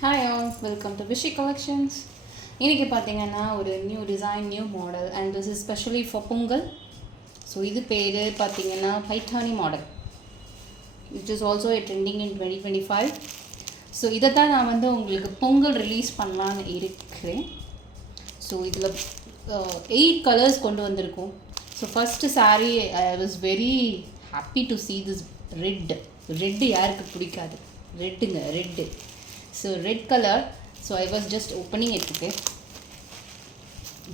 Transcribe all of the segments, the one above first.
Hi all, welcome to Vishy Collections. இன்னைக்கு பார்த்தீங்கன்னா ஒரு new design new model and this is specially for Pongal. So இது பேர் பார்த்தீங்கன்னா Paithani model which is also trending in 2025. So இதை தான் நான் உங்களுக்கு பொங்கல் ரிலீஸ் பண்ணலான்னு இருக்கிறேன். ஸோ இதில் 8 கலர்ஸ் கொண்டு வந்திருக்கோம். So first sari I was very happy to see this red யாருக்கு பிடிக்காது, red. So red color, so I was just opening it, okay.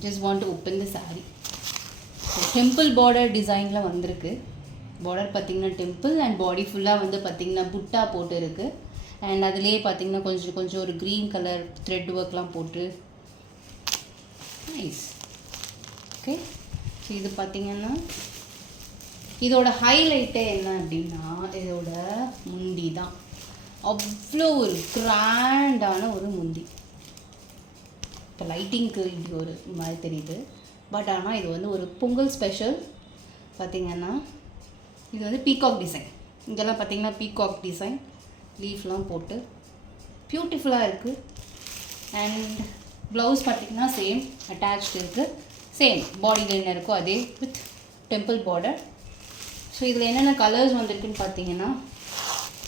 Just want to open the saree. So temple border design la vandirukku. Border pathina temple and body full ah pathina butta potu irukku, and adile pathina konjam or green color thread work la potu nice. Okay, so idu pathina idoda highlight enna appadina idoda mundi da அவ்வளோ ஒரு கிராண்டான ஒரு முந்தி. இப்போ லைட்டிங்க்கு இப்படி ஒரு மாதிரி தெரியுது, பட் ஆனால் இது ஒரு பொங்கல் ஸ்பெஷல். பார்த்திங்கன்னா இது பீகாக் டிசைன். இதெல்லாம் பார்த்திங்கன்னா பீகாக் டிசைன் லீஃப்லாம் போட்டு பியூட்டிஃபுல்லாக இருக்குது. அண்ட் ப்ளவுஸ் பார்த்திங்கன்னா சேம் அட்டாச்டு இருக்குது, சேம் பாடியில் என்ன இருக்கோ அதே வித் டெம்பிள் பார்டர். ஸோ இதில் என்னென்ன கலர்ஸ் வந்திருக்குன்னு பார்த்தீங்கன்னா,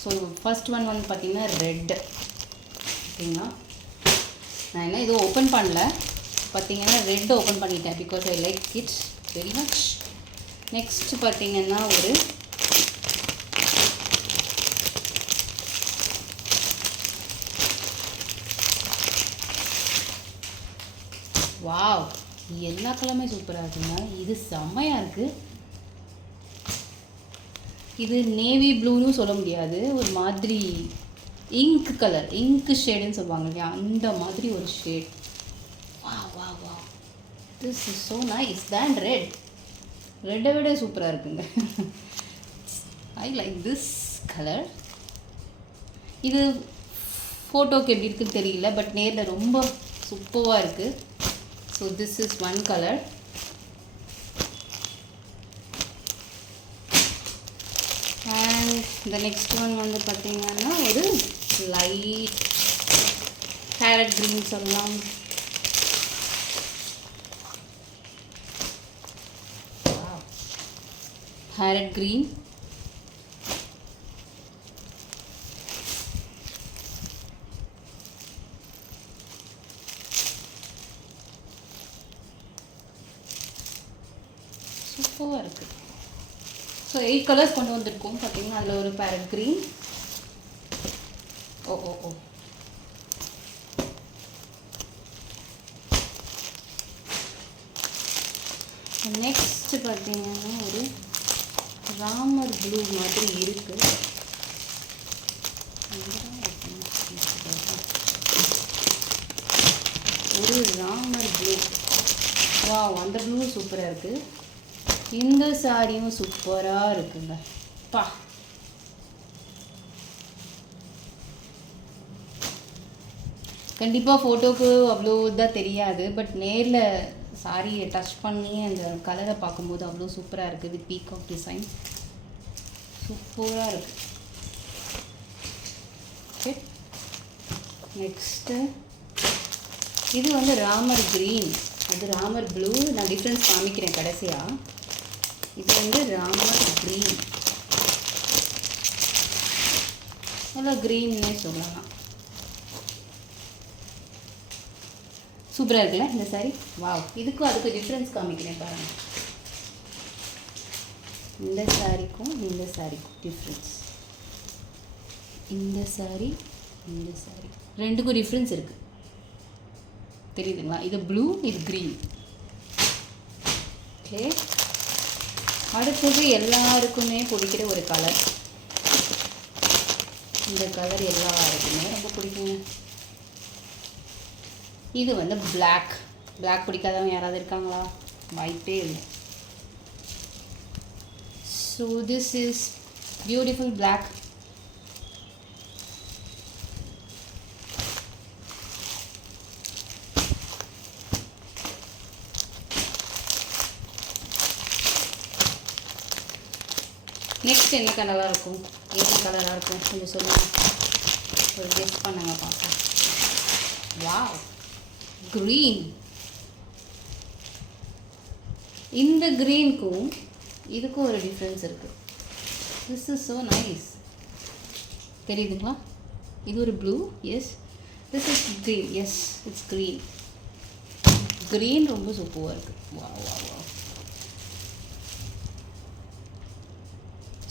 ஸோ ஃபஸ்ட் ஒன் பார்த்திங்கன்னா ரெட். ஓகேங்களா, நான் என்ன இது ஓப்பன் பண்ணல, பார்த்திங்கன்னா ரெட் ஓப்பன் பண்ணிட்டேன் because I like it very much. Next பார்த்திங்கன்னா ஒரு வாவ், எல்லா கலருமே சூப்பராக இருக்குங்க. இது செம்மையாக இருக்குது. இது நேவி ப்ளூன்னு சொல்ல முடியாது, ஒரு மாதிரி இங்க் கலர், இங்க் ஷேடுன்னு சொல்லுவாங்க இல்லையா, அந்த மாதிரி ஒரு ஷேட். வா வா வா, திஸ் இஸ் ஸோ நைஸ் தேன் ரெட்டை விட சூப்பராக இருக்குங்க. I like this colour. இது ஃபோட்டோக்கு எப்படி இருக்குன்னு தெரியல, பட் நேரில் ரொம்ப சூப்பராக இருக்குது. So this is one colour. And the next one பார்த்திங்கன்னா ஒரு லைட் பேரட் க்ரீன் சொல்லலாம். பேரட் க்ரீன், சூப்பராக இருக்குது. ஸோ 8 கலர்ஸ் கொண்டு வந்திருக்கோம். பார்த்தீங்கன்னா அதில் ஒரு பேரட் க்ரீன், ஓ நெக்ஸ்ட் பார்த்தீங்கன்னா ஒரு ராமர் ப்ளூ மாதிரி இருக்குது. ஒரு ராமர் ப்ளூ, வா, அந்த ப்ளூ சூப்பராக இருக்குது. இந்த சாரியும் சூப்பராக இருக்குங்க. பா, கண்டிப்பாக ஃபோட்டோக்கு அவ்வளோ தான் தெரியாது, பட் நேரில் சாரியை டச் பண்ணி அந்த கலரை பார்க்கும்போது அவ்வளோ சூப்பராக இருக்குது. வித் பீகாக் டிசைன் சூப்பராக இருக்குது. ஓகே, நெக்ஸ்ட்டு இது ராமர் க்ரீன், அது ராமர் ப்ளூ. நான் டிஃப்ரென்ஸ் காமிக்கிறேன் கடைசியாக. இது ராமர் க்ரீன், நல்லா க்ரீன்னே சொல்லலாம். சூப்பராக இருக்குல்ல இந்த சாரி. வாவ், இதுக்கும் அதுக்கு டிஃப்ரென்ஸ் காமிக்கிறேன் பாருங்கள். இந்த சாரிக்கும் டிஃப்ரென்ஸ், இந்த சாரி ரெண்டுக்கும் டிஃப்ரென்ஸ் இருக்குது, தெரியுதுங்களா? இது ப்ளூ, இது க்ரீன். ஓகே, அடுத்தது எல்லாருக்குமே பிடிக்கிற ஒரு கலர். இந்த கலர் எல்லாருக்குமே ரொம்ப பிடிக்குங்க. இது பிளாக் பிடிக்காதவங்க யாராவது இருக்காங்களா? வாய்ப்பே இல்லை. So this is beautiful black. Next என்ன கலராக இருக்கும், கொஞ்சம் சொல்லுங்கள், ஒரு கெஸ் பண்ணுங்க பார்க்கலாம். Wow, green. இந்த க்ரீனுக்கும் இதுக்கும் ஒரு டிஃப்ரென்ஸ் இருக்குது. This is so nice. தெரியுதுங்களா? இது ஒரு blue. Yes, this is green. Yes, it's green. Green ரொம்ப சூப்பராக இருக்குது. வா வா வா,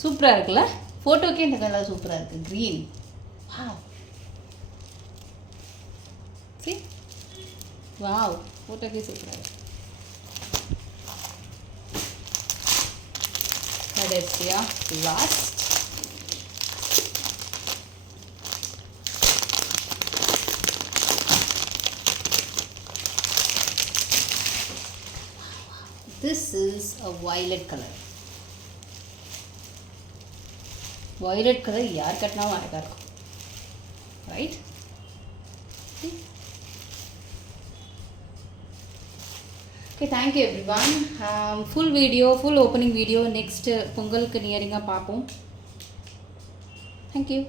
சூப்பராக இருக்குல்ல? ஃபோட்டோக்கே இந்த கலர் சூப்பராக இருக்குது. க்ரீன். Wow, see? வாவ், ஃபோட்டோக்கே சூப்பராக இருக்குது. கடைசியா last this is a violet color. violet color யார் கட்டினாலும் அழகாக இருக்கும், right? Okay, thank you everyone. Full video, full opening video next பொங்கலுக்கு நியரிங்காக பார்ப்போம். Thank you.